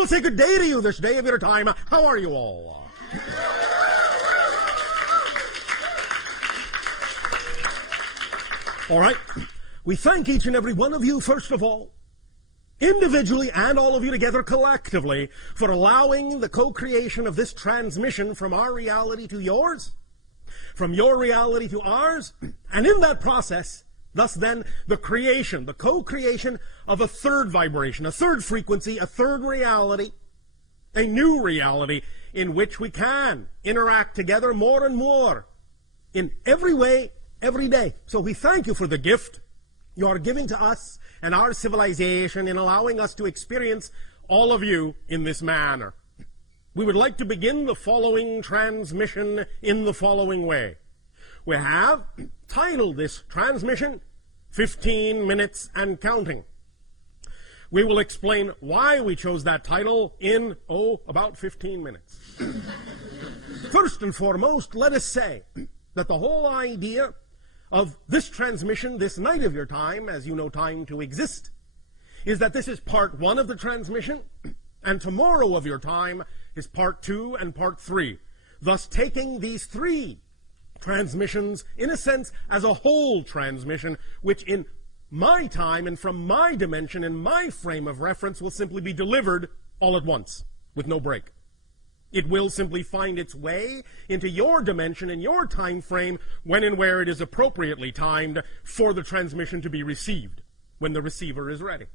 will say good day to you this day of your time. How are you all? All right. We thank each and every one of you, first of all, individually and all of you together collectively, for allowing the co-creation of this transmission from our reality to yours, from your reality to ours, and in that process, thus then, the creation, the co-creation of a third vibration, a third frequency, a third reality, a new reality in which we can interact together more and more in every way, every day. So we thank you for the gift you are giving to us and our civilization in allowing us to experience all of you in this manner. We would like to begin the following transmission in the following way. We have titled this transmission 15 Minutes and Counting. We will explain why we chose that title in, about 15 minutes. First and foremost, let us say that the whole idea of this transmission, this night of your time, as you know time to exist, is that this is part 1 of the transmission, and tomorrow of your time is part 2 and part 3, thus taking these 3 transmissions, in a sense, as a whole transmission, which in my time and from my dimension and my frame of reference will simply be delivered all at once, with no break. It will simply find its way into your dimension and your time frame when and where it is appropriately timed for the transmission to be received, when the receiver is ready.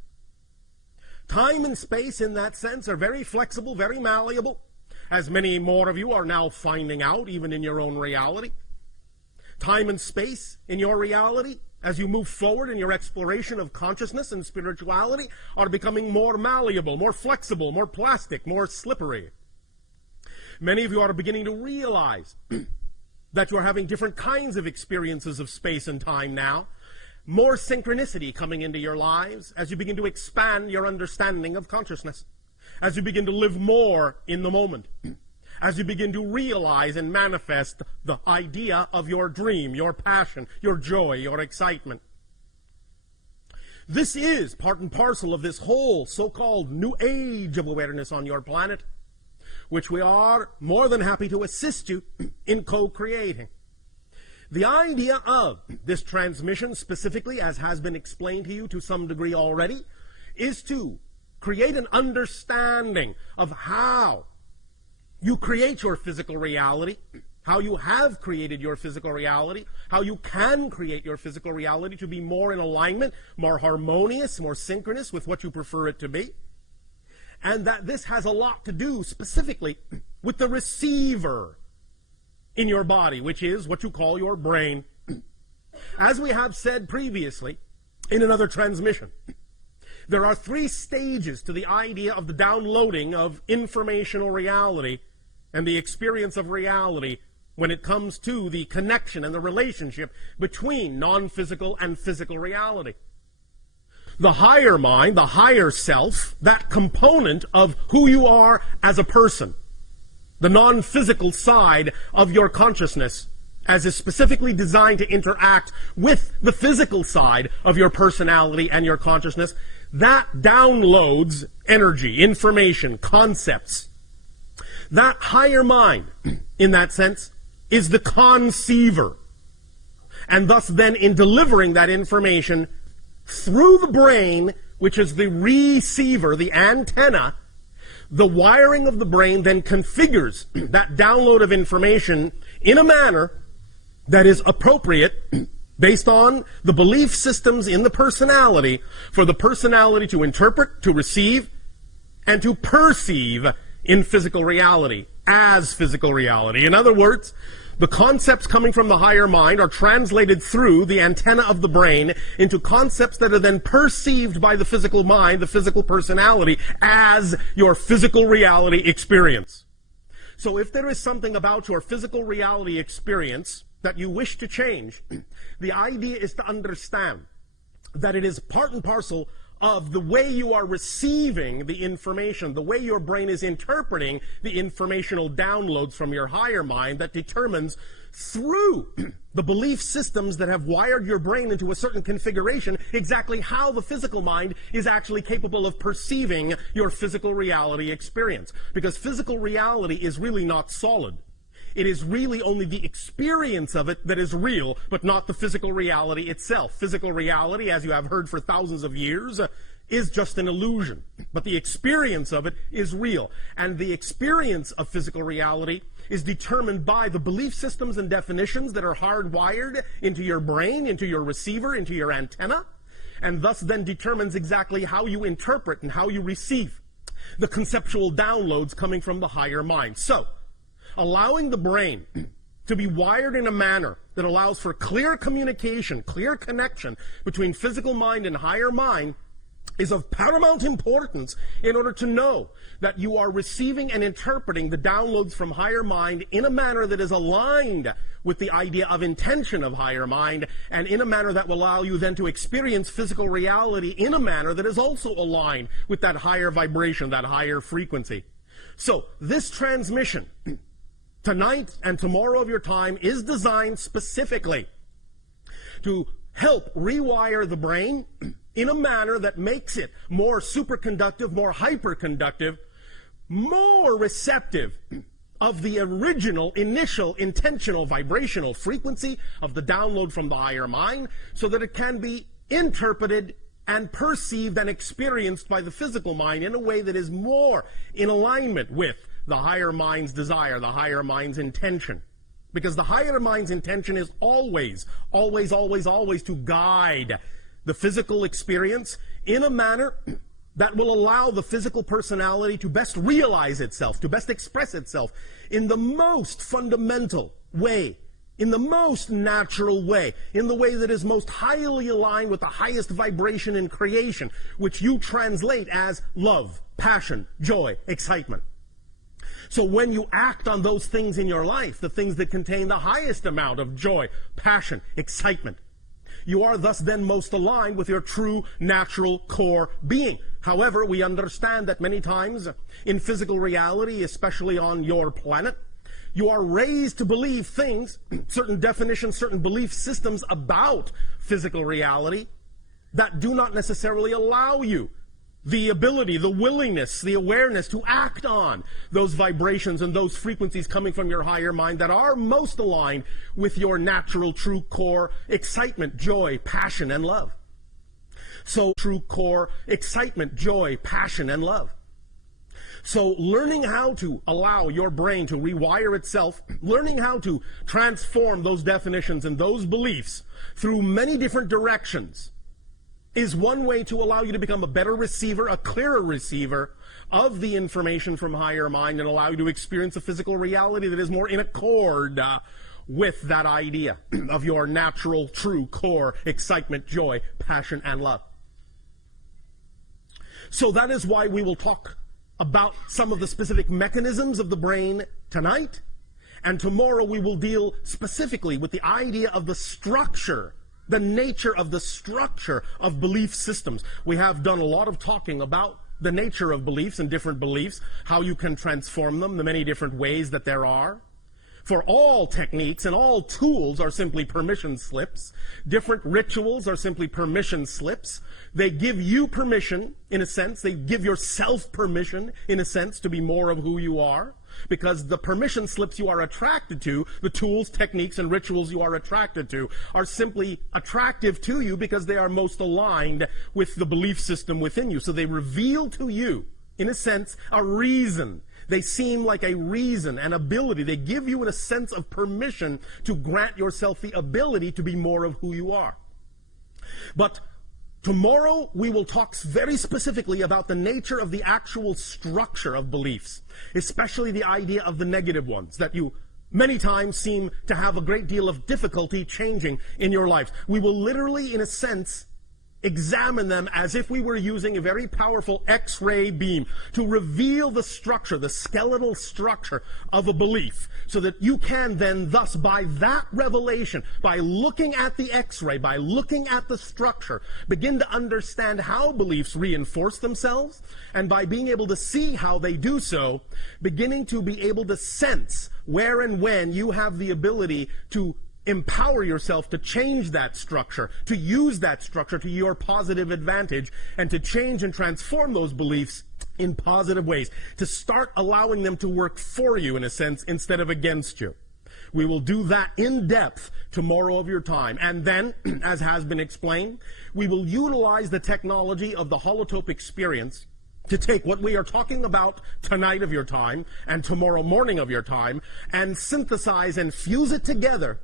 Time and space in that sense are very flexible, very malleable, as many more of you are now finding out, even in your own reality. Time and space in your reality, as you move forward in your exploration of consciousness and spirituality, are becoming more malleable, more flexible, more plastic, more slippery. Many of you are beginning to realize that you are having different kinds of experiences of space and time now, more synchronicity coming into your lives as you begin to expand your understanding of consciousness, as you begin to live more in the moment, as you begin to realize and manifest the idea of your dream, your passion, your joy, your excitement. This is part and parcel of this whole so-called new age of awareness on your planet, which we are more than happy to assist you in co-creating. The idea of this transmission, specifically, as has been explained to you to some degree already, is to create an understanding of how you create your physical reality, how you have created your physical reality, how you can create your physical reality to be more in alignment, more harmonious, more synchronous with what you prefer it to be. And that this has a lot to do specifically with the receiver in your body, which is what you call your brain. As we have said previously in another transmission, there are 3 stages to the idea of the downloading of informational reality and the experience of reality when it comes to the connection and the relationship between non-physical and physical reality. The higher mind, the higher self, that component of who you are as a person, the non-physical side of your consciousness, as is specifically designed to interact with the physical side of your personality and your consciousness, that downloads energy, information, concepts. That higher mind, in that sense, is the conceiver. And thus then, in delivering that information through the brain, which is the receiver, the antenna, the wiring of the brain then configures that download of information in a manner that is appropriate based on the belief systems in the personality for the personality to interpret, to receive, and to perceive in physical reality, as physical reality. In other words, the concepts coming from the higher mind are translated through the antenna of the brain into concepts that are then perceived by the physical mind, the physical personality, as your physical reality experience. So if there is something about your physical reality experience that you wish to change, the idea is to understand that it is part and parcel of the way you are receiving the information, the way your brain is interpreting the informational downloads from your higher mind that determines through the belief systems that have wired your brain into a certain configuration exactly how the physical mind is actually capable of perceiving your physical reality experience. Because physical reality is really not solid. It is really only the experience of it that is real, but not the physical reality itself. Physical reality, as you have heard for thousands of years, is just an illusion. But the experience of it is real. And the experience of physical reality is determined by the belief systems and definitions that are hardwired into your brain, into your receiver, into your antenna, and thus then determines exactly how you interpret and how you receive the conceptual downloads coming from the higher mind. So, allowing the brain to be wired in a manner that allows for clear communication, clear connection between physical mind and higher mind is of paramount importance in order to know that you are receiving and interpreting the downloads from higher mind in a manner that is aligned with the idea of intention of higher mind, and in a manner that will allow you then to experience physical reality in a manner that is also aligned with that higher vibration, that higher frequency. So this transmission tonight and tomorrow of your time is designed specifically to help rewire the brain in a manner that makes it more superconductive, more hyperconductive, more receptive of the original, initial, intentional, vibrational frequency of the download from the higher mind, so that it can be interpreted and perceived and experienced by the physical mind in a way that is more in alignment with the higher mind's desire, the higher mind's intention. Because the higher mind's intention is always, always, always, always to guide the physical experience in a manner that will allow the physical personality to best realize itself, to best express itself in the most fundamental way, in the most natural way, in the way that is most highly aligned with the highest vibration in creation, which you translate as love, passion, joy, excitement. So when you act on those things in your life, the things that contain the highest amount of joy, passion, excitement, you are thus then most aligned with your true natural core being. However, we understand that many times in physical reality, especially on your planet, you are raised to believe things, certain definitions, certain belief systems about physical reality that do not necessarily allow you the ability, the willingness, the awareness to act on those vibrations and those frequencies coming from your higher mind that are most aligned with your natural true core excitement, joy, passion, and love. So true core excitement, joy, passion, and love. So learning how to allow your brain to rewire itself, learning how to transform those definitions and those beliefs through many different directions is one way to allow you to become a better receiver, a clearer receiver of the information from higher mind, and allow you to experience a physical reality that is more in accord with that idea of your natural, true core excitement, joy, passion, and love. So that is why we will talk about some of the specific mechanisms of the brain tonight, and tomorrow we will deal specifically with the idea of the structure, the nature of the structure of belief systems. We have done a lot of talking about the nature of beliefs and different beliefs, how you can transform them, the many different ways that there are. For all techniques and all tools are simply permission slips. Different rituals are simply permission slips. They give you permission, in a sense. They give yourself permission, in a sense, to be more of who you are. Because the permission slips you are attracted to, the tools, techniques, and rituals you are attracted to, are simply attractive to you because they are most aligned with the belief system within you. So they reveal to you, in a sense, a reason. They seem like a reason, an ability. They give you a sense of permission to grant yourself the ability to be more of who you are. But tomorrow we will talk very specifically about the nature of the actual structure of beliefs, especially the idea of the negative ones that you many times seem to have a great deal of difficulty changing in your life. We will literally, in a sense, examine them as if we were using a very powerful X-ray beam to reveal the structure, the skeletal structure of a belief, so that you can then thus, by that revelation, by looking at the X-ray, by looking at the structure, begin to understand how beliefs reinforce themselves, and by being able to see how they do so, beginning to be able to sense where and when you have the ability to empower yourself to change that structure, to use that structure to your positive advantage, and to change and transform those beliefs in positive ways, to start allowing them to work for you, in a sense, instead of against you. We will do that in depth tomorrow of your time. And then, as has been explained, we will utilize the technology of the holotope experience to take what we are talking about tonight of your time and tomorrow morning of your time and synthesize and fuse it together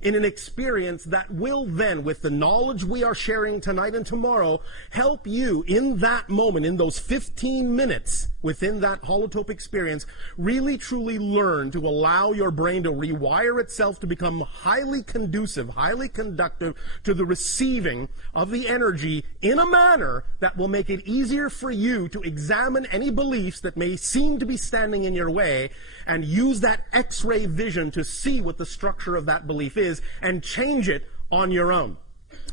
in an experience that will then, with the knowledge we are sharing tonight and tomorrow, help you in that moment, in those 15 minutes within that holotope experience, really truly learn to allow your brain to rewire itself to become highly conducive, highly conductive to the receiving of the energy in a manner that will make it easier for you to examine any beliefs that may seem to be standing in your way and use that X-ray vision to see what the structure of that belief is and change it on your own,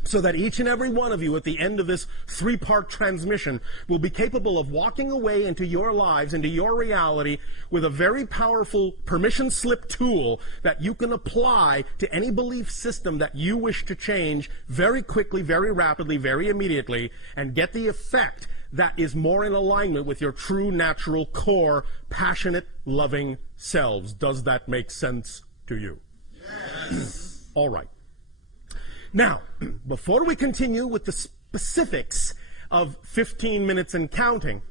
so that each and every one of you at the end of this 3-part transmission will be capable of walking away into your lives, into your reality, with a very powerful permission slip tool that you can apply to any belief system that you wish to change very quickly, very rapidly, very immediately, and get the effect that is more in alignment with your true, natural, core, passionate, loving selves. Does that make sense to you? Yes. All right. Now, before we continue with the specifics of 15 minutes and counting,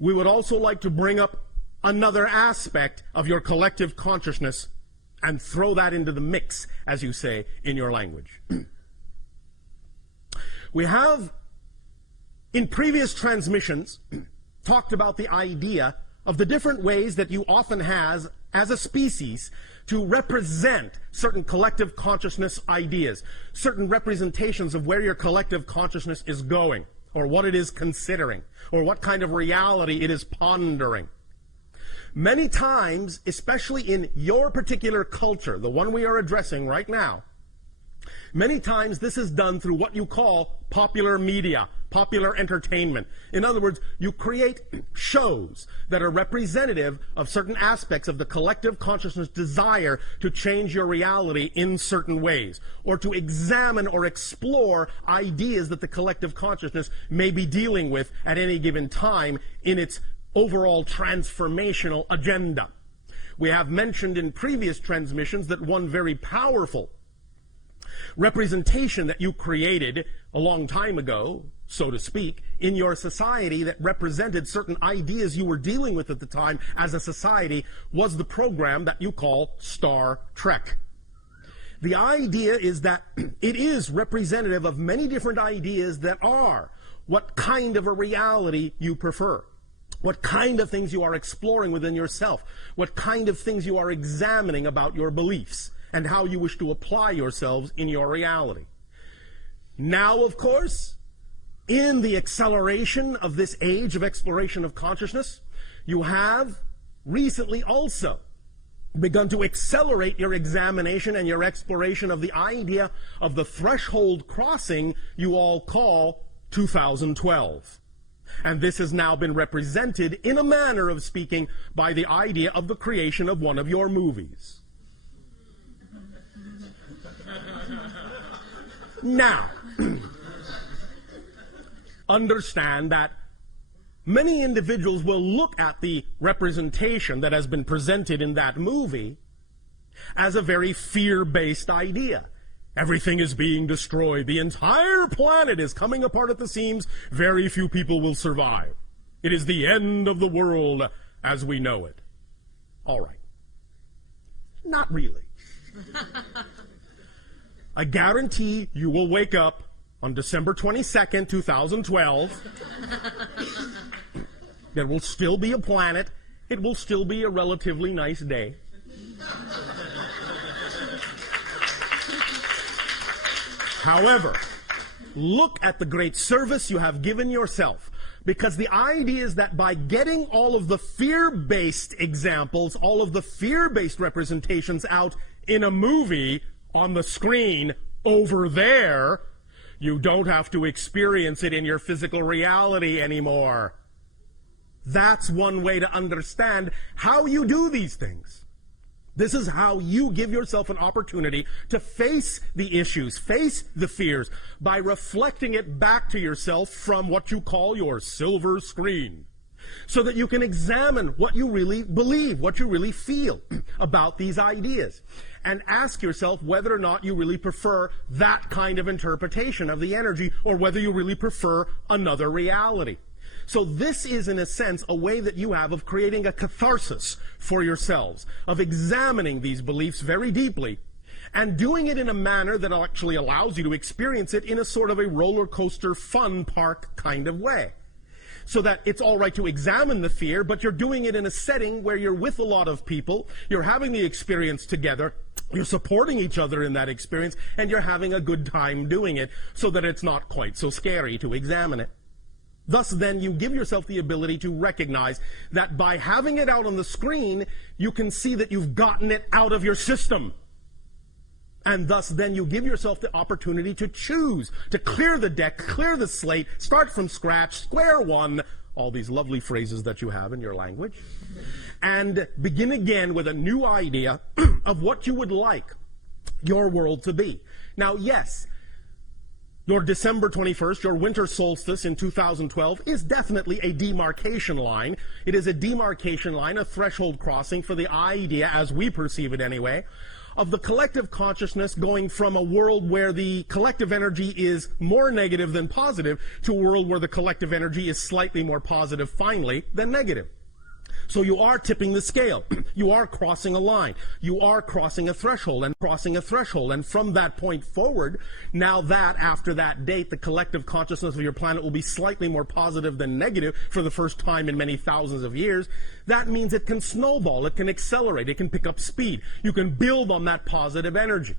we would also like to bring up another aspect of your collective consciousness and throw that into the mix, as you say in your language. We have, in previous transmissions, talked about the idea of the different ways that you often have, as a species, to represent certain collective consciousness ideas, certain representations of where your collective consciousness is going, or what it is considering, or what kind of reality it is pondering. Many times, especially in your particular culture, the one we are addressing right now, many times this is done through what you call popular media, popular entertainment. In other words, you create shows that are representative of certain aspects of the collective consciousness desire to change your reality in certain ways, or to examine or explore ideas that the collective consciousness may be dealing with at any given time in its overall transformational agenda. We have mentioned in previous transmissions that one very powerful representation that you created a long time ago, so to speak, in your society that represented certain ideas you were dealing with at the time as a society was the program that you call Star Trek. The idea is that it is representative of many different ideas that are what kind of a reality you prefer, what kind of things you are exploring within yourself, what kind of things you are examining about your beliefs, and how you wish to apply yourselves in your reality. Now, of course, in the acceleration of this age of exploration of consciousness, you have recently also begun to accelerate your examination and your exploration of the idea of the threshold crossing you all call 2012. And this has now been represented, in a manner of speaking, by the idea of the creation of one of your movies. Now, understand that many individuals will look at the representation that has been presented in that movie as a very fear-based idea. Everything is being destroyed. The entire planet is coming apart at the seams. Very few people will survive. It is the end of the world as we know it. All right. Not really. I guarantee you will wake up on December 22nd, 2012. There will still be a planet. It will still be a relatively nice day. However, Look at the great service you have given yourself. Because the idea is that by getting all of the fear-based examples, all of the fear-based representations out in a movie on the screen over there, you don't have to experience it in your physical reality anymore. That's one way to understand how you do these things. This is how you give yourself an opportunity to face the issues, face the fears, by reflecting it back to yourself from what you call your silver screen, so that you can examine what you really believe, what you really feel about these ideas, and ask yourself whether or not you really prefer that kind of interpretation of the energy, or whether you really prefer another reality. So this is, in a sense, a way that you have of creating a catharsis for yourselves, of examining these beliefs very deeply, and doing it in a manner that actually allows you to experience it in a sort of a roller coaster fun park kind of way. So that it's all right to examine the fear, but you're doing it in a setting where you're with a lot of people, you're having the experience together, you're supporting each other in that experience, and you're having a good time doing it, so that it's not quite so scary to examine it. Thus, then, you give yourself the ability to recognize that by having it out on the screen, you can see that you've gotten it out of your system. And thus, then, you give yourself the opportunity to choose, to clear the deck, clear the slate, start from scratch, square one, all these lovely phrases that you have in your language, and begin again with a new idea of what you would like your world to be. Now, yes, your December 21st, your winter solstice in 2012, is definitely a demarcation line. It is a demarcation line, a threshold crossing for the idea, as we perceive it anyway, of the collective consciousness going from a world where the collective energy is more negative than positive to a world where the collective energy is slightly more positive, finally, than negative. So you are tipping the scale. You are crossing a line. You are crossing a threshold and crossing a threshold. And from that point forward, now that after that date, the collective consciousness of your planet will be slightly more positive than negative for the first time in many thousands of years, that means it can snowball, it can accelerate, it can pick up speed. You can build on that positive energy.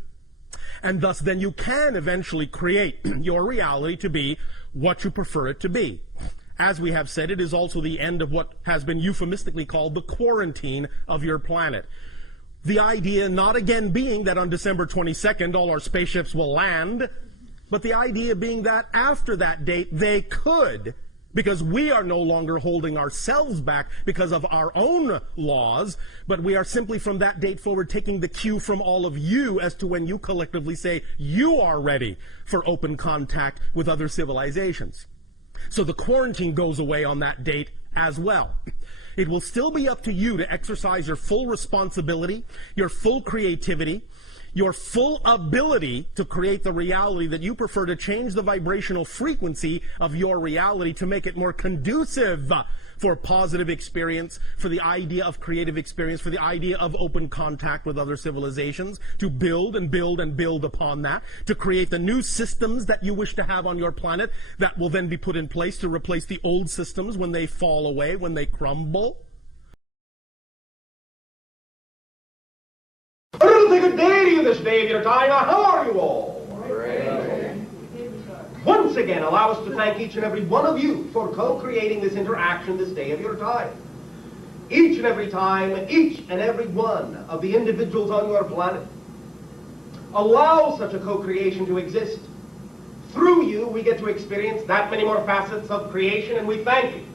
And thus then you can eventually create your reality to be what you prefer it to be. As we have said, it is also the end of what has been euphemistically called the quarantine of your planet. The idea not again being that on December 22nd all our spaceships will land, but the idea being that after that date they could, because we are no longer holding ourselves back because of our own laws, but we are simply from that date forward taking the cue from all of you as to when you collectively say you are ready for open contact with other civilizations. So the quarantine goes away on that date as well. It will still be up to you to exercise your full responsibility, your full creativity, your full ability to create the reality that you prefer, to change the vibrational frequency of your reality to make it more conducive for positive experience, for the idea of creative experience, for the idea of open contact with other civilizations, to build and build and build upon that, to create the new systems that you wish to have on your planet that will then be put in place to replace the old systems when they fall away, when they crumble. A really good day to you this day of your time. Now, how are you all? Once again, allow us to thank each and every one of you for co-creating this interaction this day of your time. Each and every time, each and every one of the individuals on your planet allow such a co-creation to exist. Through you, we get to experience that many more facets of creation, and we thank you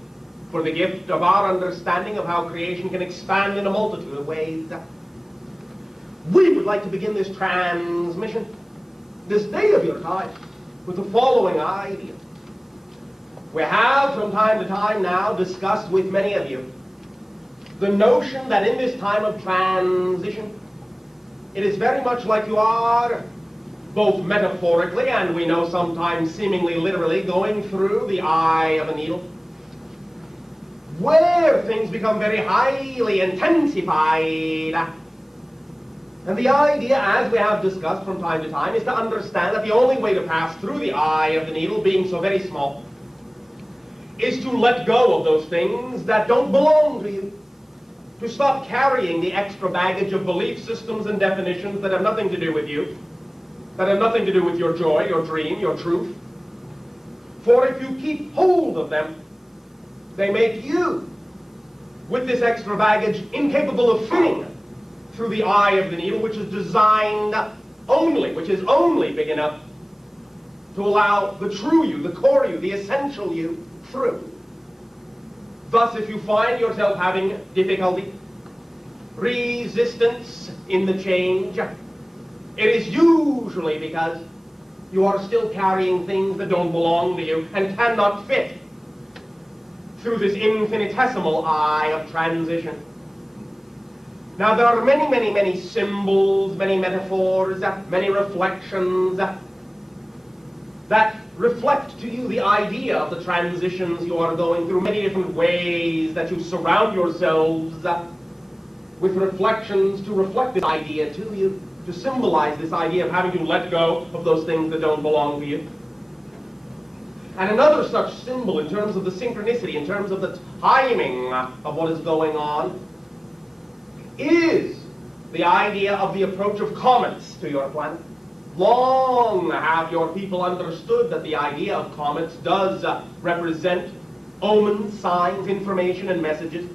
for the gift of our understanding of how creation can expand in a multitude of ways. We would like to begin this transmission, this day of your time, with the following idea. We have from time to time now discussed with many of you the notion that in this time of transition, it is very much like you are, both metaphorically and we know sometimes seemingly literally, going through the eye of a needle, where things become very highly intensified. And the idea, as we have discussed from time to time, is to understand that the only way to pass through the eye of the needle, being so very small, is to let go of those things that don't belong to you, to stop carrying the extra baggage of belief systems and definitions that have nothing to do with you, that have nothing to do with your joy, your dream, your truth, For if you keep hold of them, they make you, with this extra baggage, incapable of fitting through the eye of the needle, which is designed only, which is only big enough to allow the true you, the core you, the essential you through. Thus, if you find yourself having difficulty, resistance in the change, it is usually because you are still carrying things that don't belong to you and cannot fit through this infinitesimal eye of transition. Now, there are many, many, many symbols, many metaphors, many reflections that reflect to you the idea of the transitions you are going through, many different ways that you surround yourselves with reflections to reflect this idea to you, to symbolize this idea of having to let go of those things that don't belong to you. And another such symbol in terms of the synchronicity, in terms of the timing of what is going on, is the idea of the approach of comets to your planet. Long have your people understood that the idea of comets does represent omens, signs, information, and messages,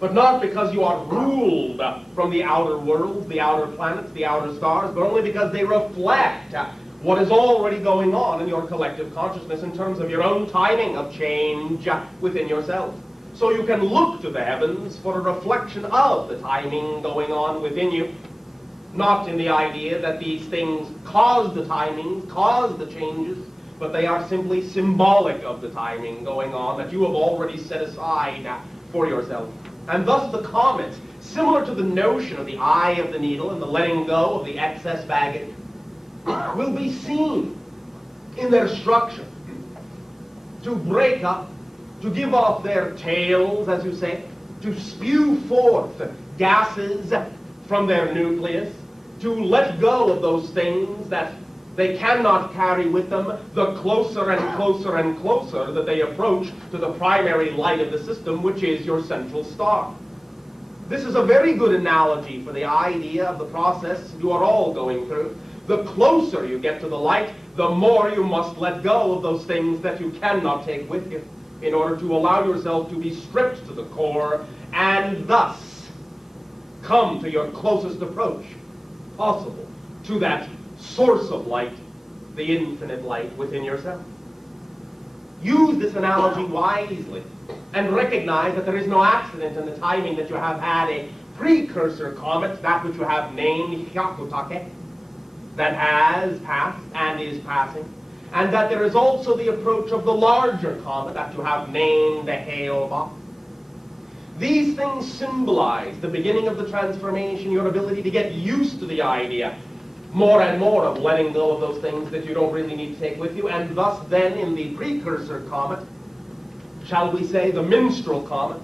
but not because you are ruled from the outer worlds, the outer planets, the outer stars, but only because they reflect what is already going on in your collective consciousness in terms of your own timing of change within yourself. So you can look to the heavens for a reflection of the timing going on within you, not in the idea that these things cause the timings, cause the changes, but they are simply symbolic of the timing going on that you have already set aside for yourself. And thus the comets, similar to the notion of the eye of the needle and the letting go of the excess baggage, will be seen in their structure to break up, to give off their tails, as you say, to spew forth gases from their nucleus, to let go of those things that they cannot carry with them the closer and closer and closer that they approach to the primary light of the system, which is your central star. This is a very good analogy for the idea of the process you are all going through. The closer you get to the light, the more you must let go of those things that you cannot take with you in order to allow yourself to be stripped to the core and thus come to your closest approach possible to that source of light, the infinite light within yourself. Use this analogy wisely and recognize that there is no accident in the timing that you have had a precursor comet, that which you have named Hyakutake, that has passed and is passing, and that there is also the approach of the larger comet that you have named the Hailba. These things symbolize the beginning of the transformation, your ability to get used to the idea more and more of letting go of those things that you don't really need to take with you, and thus then in the precursor comet, shall we say the minstrel comet,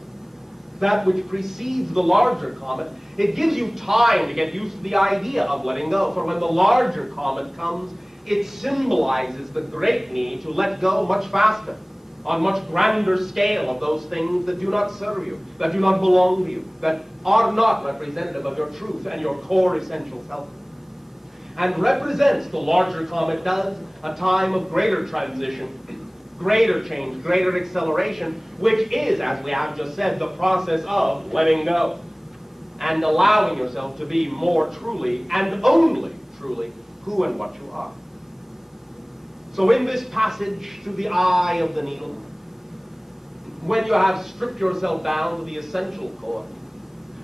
that which precedes the larger comet, it gives you time to get used to the idea of letting go, for when the larger comet comes, it symbolizes the great need to let go much faster, on much grander scale of those things that do not serve you, that do not belong to you, that are not representative of your truth and your core essential self. And represents, the larger comet does, a time of greater transition, greater change, greater acceleration, which is, as we have just said, the process of letting go and allowing yourself to be more truly and only truly who and what you are. So in this passage through the eye of the needle, when you have stripped yourself down to the essential core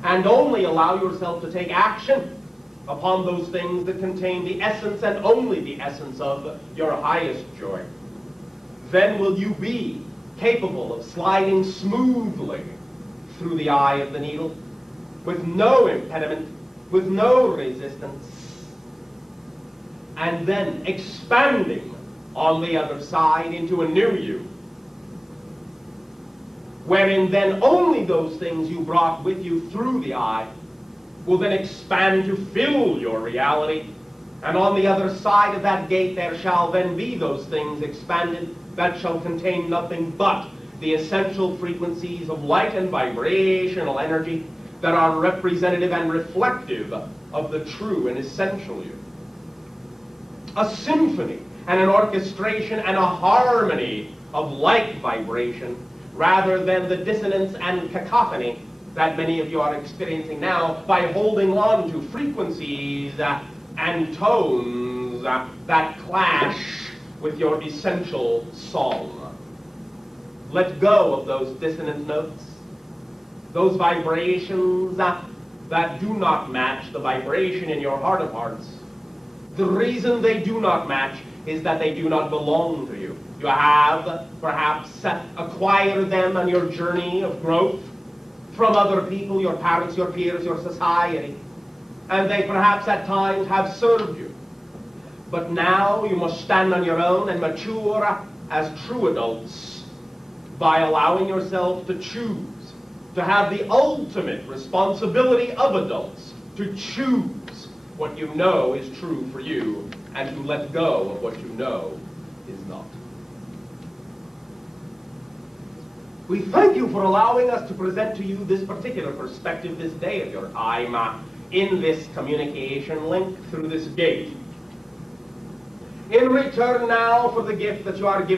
and only allow yourself to take action upon those things that contain the essence and only the essence of your highest joy, then will you be capable of sliding smoothly through the eye of the needle with no impediment, with no resistance, and then expanding on the other side into a new you, wherein then only those things you brought with you through the eye will then expand to fill your reality, and on the other side of that gate there shall then be those things expanded that shall contain nothing but the essential frequencies of light and vibrational energy that are representative and reflective of the true and essential you. A symphony and an orchestration and a harmony of like vibration, rather than the dissonance and cacophony that many of you are experiencing now by holding on to frequencies and tones that clash with your essential song. Let go of those dissonant notes, those vibrations that do not match the vibration in your heart of hearts. The reason they do not match is that they do not belong to you. You have perhaps acquired them on your journey of growth from other people, your parents, your peers, your society, and they perhaps at times have served you. But now you must stand on your own and mature as true adults by allowing yourself to choose, to have the ultimate responsibility of adults, to choose what you know is true for you and to let go of what you know is not. We thank you for allowing us to present to you this particular perspective this day of your time in this communication link through this gate. In return now for the gift that you are giving